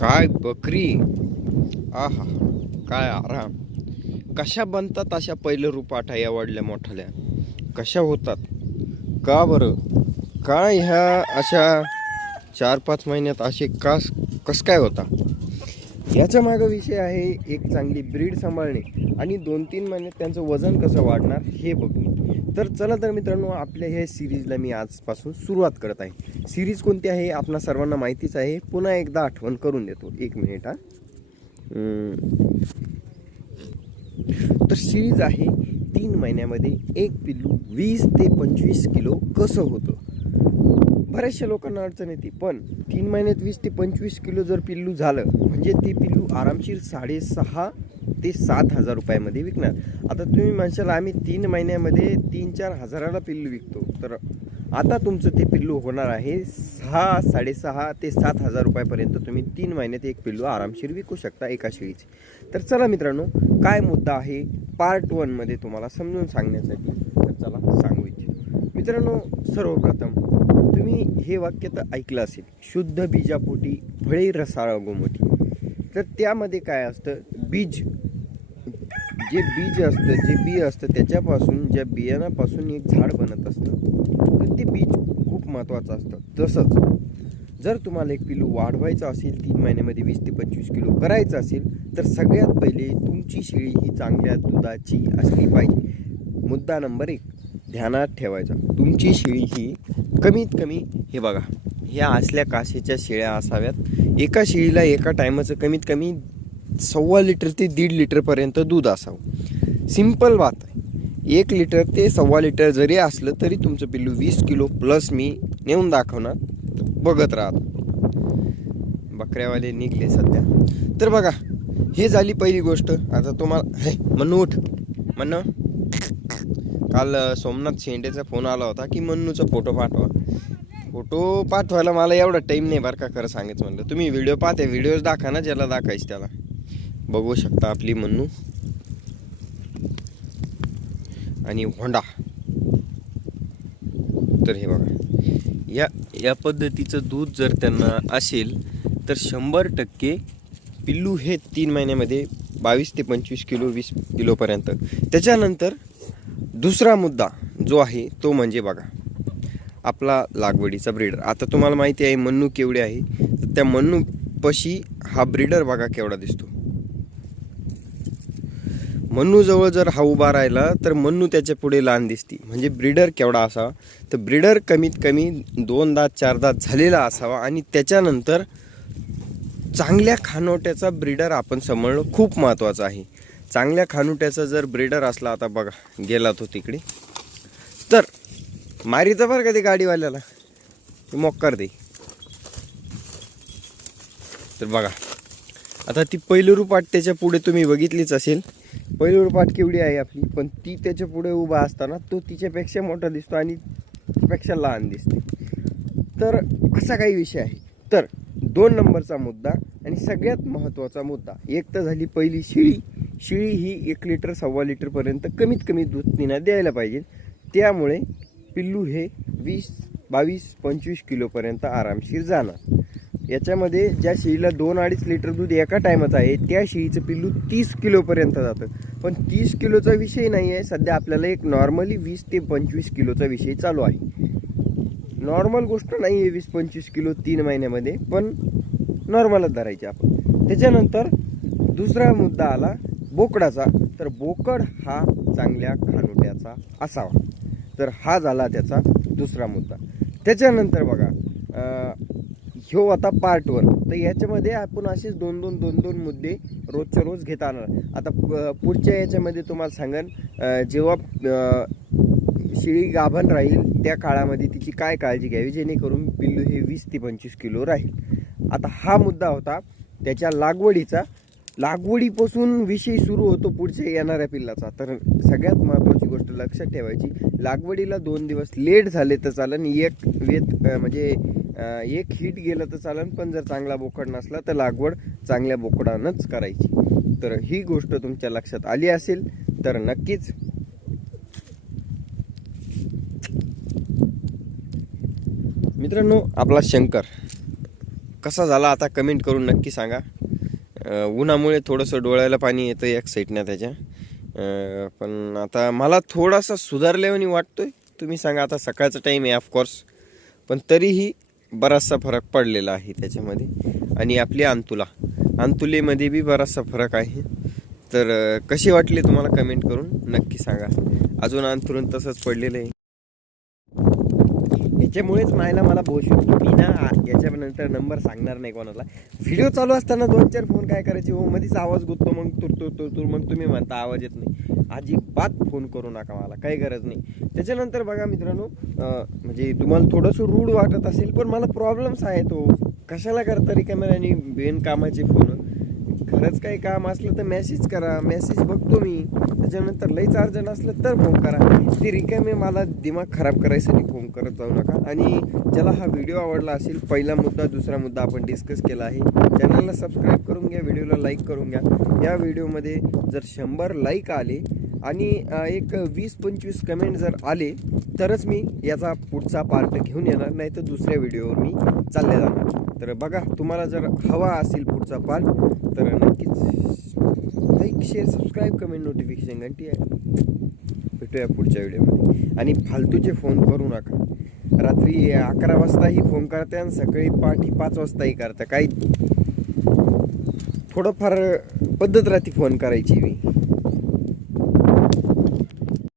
काय बकरी? आहा काय आराम. कशा बनतात अशा पहिलं रुपाठा या वाढल्या मोठाल्या? कशा होतात? का बरं? काय ह्या अशा चार पाच महिन्यात असे कास कस काय होता? याच्या मागं विषय आहे एक चांगली ब्रीड सांभाळणे आणि दोन तीन महिन्यात त्यांचं वजन कसं वाढणार हे बघ तर चला तर मित्रांनो आपल्या ह्या सिरीजला मी आजपासून सुरुवात करत आहे. सिरीज कोणती आहे आपणा सर्वांना माहितीच आहे. पुन्हा एकदा आठवण करून देतो. एक मिनिट हा. तर सिरीज आहे तीन महिन्यामध्ये एक पिल्लू वीस ते पंचवीस किलो कसं होतं? बऱ्याचशा लोकांना अडचण येते पण तीन महिन्यात वीस ते पंचवीस किलो जर पिल्लू झालं म्हणजे ते पिल्लू आरामशीर साडेसहा ते सात हजार रुपयामध्ये विकणार. आता तुम्ही म्हणशाल आम्ही तीन महिन्यामध्ये तीन चार हजाराला पिल्लू विकतो. तर आता तुमचं ते पिल्लू होणार आहे सहा साडेसहा ते सात हजार रुपयापर्यंत तुम्ही तीन महिन्यात एक पिल्लू आरामशीर विकू शकता एका शेळीचे. तर चला मित्रांनो काय मुद्दा आहे पार्ट वनमध्ये तुम्हाला समजून सांगण्यासाठी? तर चला सांगू इच्छितो. मित्रांनो सर्वप्रथम तुम्ही हे वाक्य तर ऐकलं असेल शुद्ध बीजापोटी फळे रसाळ गोमोटी तर त्यामध्ये काय असतं? बीज. जे बीज असतं जे बी असतं त्याच्यापासून ज्या बियाणापासून एक झाड बनत असतं तर ते बीज खूप महत्त्वाचं असतं. तसंच जर तुम्हाला एक पिलू वाढवायचं असेल तीन महिन्यामध्ये वीस ते पंचवीस किलो करायचं असेल तर सगळ्यात पहिले तुमची शेळी ही चांगल्या दुधाची असली पाहिजे. मुद्दा नंबर एक ध्यानात ठेवायचा. तुमची शेळी ही कमीत कमी हे बघा ह्या असल्या कासेच्या शेळ्या असाव्यात. एका शेळीला एका टायमाचं कमीत कमी सव्वा लिटर ते दीड लिटरपर्यंत दूध असावं. सिंपल बात आहे. एक लिटर ते सव्वा लिटर जरी असलं तरी तुमचं पिल्लू वीस किलो प्लस मी नेऊन दाखवणार. बघत राहत बकऱ्यावाले निघले सध्या. तर बघा हे झाली पहिली गोष्ट. आता तुम्हाला हे मन्नू उठ. मन्नू. काल सोमनाथ शेंडेचा फोन आला होता की मन्नूचा फोटो पाठवा. फोटो पाठवायला मला एवढा टाईम नाही बरं का खरं सांगायचं म्हणलं. तुम्ही व्हिडिओ पाहते व्हिडिओज दाखवा ना ज्याला दाखायच त्याला. बघू शकता आपली मन्नू. आणि होंडा. तर हे बघा. या या पद्धतीचं दूध जर त्यांना असेल तर शंभर टक्के पिल्लू हे तीन महिन्यामध्ये बावीस ते पंचवीस किलो वीस किलोपर्यंत. त्याच्यानंतर दुसरा मुद्दा जो आहे तो म्हणजे बघा आपला लागवडीचा ब्रीडर आता तुम्हाला माहिती आहे मन्नू केवढे आहे. तर त्या मन्नू पशी हा ब्रीडर बघा केवढा दिसतो. मन्नूजवळ जर हा उभा राहिला तर मन्नू त्याच्या पुढे लहान दिसती. म्हणजे ब्रीडर केवढा असावा? तर ब्रीडर कमीत कमी दोन दात चार दात झालेला असावा आणि त्याच्यानंतर चांगल्या खानोट्याचा ब्रीडर आपण सांभाळणं खूप महत्त्वाचं आहे. चांगल्या खानोट्याचा जर ब्रीडर असला आता बघा गेला तो हो तिकडे. तर मारीचं बरं का ते गाडीवाल्याला? ते मोक्कार दे. तर बघा आता ती पहिली रूपाट त्याच्या पुढे तुम्ही बघितलीच असेल. पहिली पाठ केवढी आहे आपली पण ती त्याच्या पुढे उभा असताना तो तिच्यापेक्षा मोठा दिसतो आणि पेक्षा लहान दिसते. तर असा काही विषय आहे. तर दोन नंबरचा मुद्दा आणि सगळ्यात महत्त्वाचा मुद्दा. एक तर झाली पहिली शिळी. शिळी ही एक लिटर सव्वा लिटरपर्यंत कमीत कमी दूध तिनं द्यायला पाहिजे. त्यामुळे पिल्लू हे वीस बावीस पंचवीस किलोपर्यंत आरामशीर जाणार. याच्यामध्ये ज्या शेळीला दोन अडीच लिटर दूध एका टायमाचं आहे त्या शेळीचं पिल्लू तीस किलोपर्यंत जातं. पण तीस किलोचा विषय नाही आहे. सध्या आपल्याला एक नॉर्मली वीस ते पंचवीस किलोचा विषय चालू आहे. नॉर्मल गोष्ट नाही आहे वीस पंचवीस किलो तीन महिन्यामध्ये पण नॉर्मलच धरायचे आपण. त्याच्यानंतर दुसरा मुद्दा आला बोकडाचा. तर बोकड हा चांगल्या खानोट्याचा असावा. तर हा झाला त्याचा दुसरा मुद्दा. त्याच्यानंतर बघा ह्यो आता पार्ट वन तर याच्यामध्ये आपण असेच दोन दोन दोन दोन मुद्दे रोजच्या रोज घेता येणार आता पुढच्या याच्यामध्ये तुम्हाला सांगन जेव्हा शिळी शेळी गाभण राहील त्या काळामध्ये तिची काय काळजी घ्यावी? जेणेकरून पिल्लू हे वीस ते पंचवीस किलो राहील. आता हा मुद्दा होता त्याच्या लागवडीचा. लागवडीपासून विषय सुरू होतो पुढच्या येणाऱ्या पिल्लाचा. तर सगळ्यात महत्त्वाची गोष्ट लक्षात ठेवायची लागवडीला दोन दिवस लेट झाले तर चालन एक वेत म्हणजे एक हिट गेलं तर चालन पण जर चांगला बोकड नसला तर लागवड चांगल्या बोकडानंच करायची. तर ही गोष्ट तुमच्या लक्षात आली असेल तर नक्कीच मित्रांनो आपला शंकर कसा झाला आता कमेंट करून नक्की सांगा. उन्हामुळे थोडंसं डोळ्याला पाणी येतं एक साईडनं त्याच्या. पण आता मला थोडासा सुधारल्यावानी वाटतोय. तुम्ही सांगा आता सकाळचा टाईम आहे ऑफकोर्स पण तरीही बराचसा फरक पडलेला आहे त्याच्यामध्ये. आणि आपली अंतुला. अंतुलेमध्ये बी बराचसा फरक आहे. तर कशी वाटली तुम्हाला कमेंट करून नक्की सांगा. अजून अंतुलन तसंच पडलेलं आहे. याच्यामुळेच मायला मला बोलतो मी ना याच्यानंतर नंबर सांगणार नाही कोणाला. व्हिडिओ चालू असताना दोन चार फोन काय करायचे? हो मध्येच आवाज गुंततो मग तुर तुर तुर तुर मग तुम्ही म्हणता आवाज येत नाही. अजिबात फोन करू नका मला काही गरज नाही. त्याच्यानंतर बघा मित्रांनो म्हणजे तुम्हाला थोडंसं रूढ वाटत असेल पण मला प्रॉब्लेम्स आहे तो कशाला करता रिकाम्या आणि बेनकामाचे फोन. खरंच काही काम असलं तर मेसेज करा. मेसेज बघतो मी. त्याच्यानंतर लईच अर्जंट असलं तर फोन करा. ती रिकामी मला दिमाग खराब करायसाठी फोन करत जाऊ नका. आणि ज्याला हा व्हिडिओ आवडला असेल पहिला मुद्दा दुसरा मुद्दा आपण डिस्कस केला आहे चॅनलला सबस्क्राईब करून घ्या व्हिडिओला लाईक करून घ्या. या व्हिडिओमध्ये जर शंभर लाईक आले आणि एक वीस पंचवीस कमेंट जर आले तरच मी याचा पुढचा पार्ट घेऊन येणार नाही तर दुसऱ्या व्हिडिओवर मी चालले जाणार. तर बघा तुम्हाला जर हवा असेल पुढचा पार्ट तर like share subscribe comment notification घंटी आहे. भेटूया पुढच्या व्हिडिओमध्ये. आणि फालतूचे फोन करू नका. रात्री अकरा वाजताही फोन करते आणि सकाळी पाठी पाच वाजताही करता. काही थोडंफार पद्धत राहते फोन करायची मी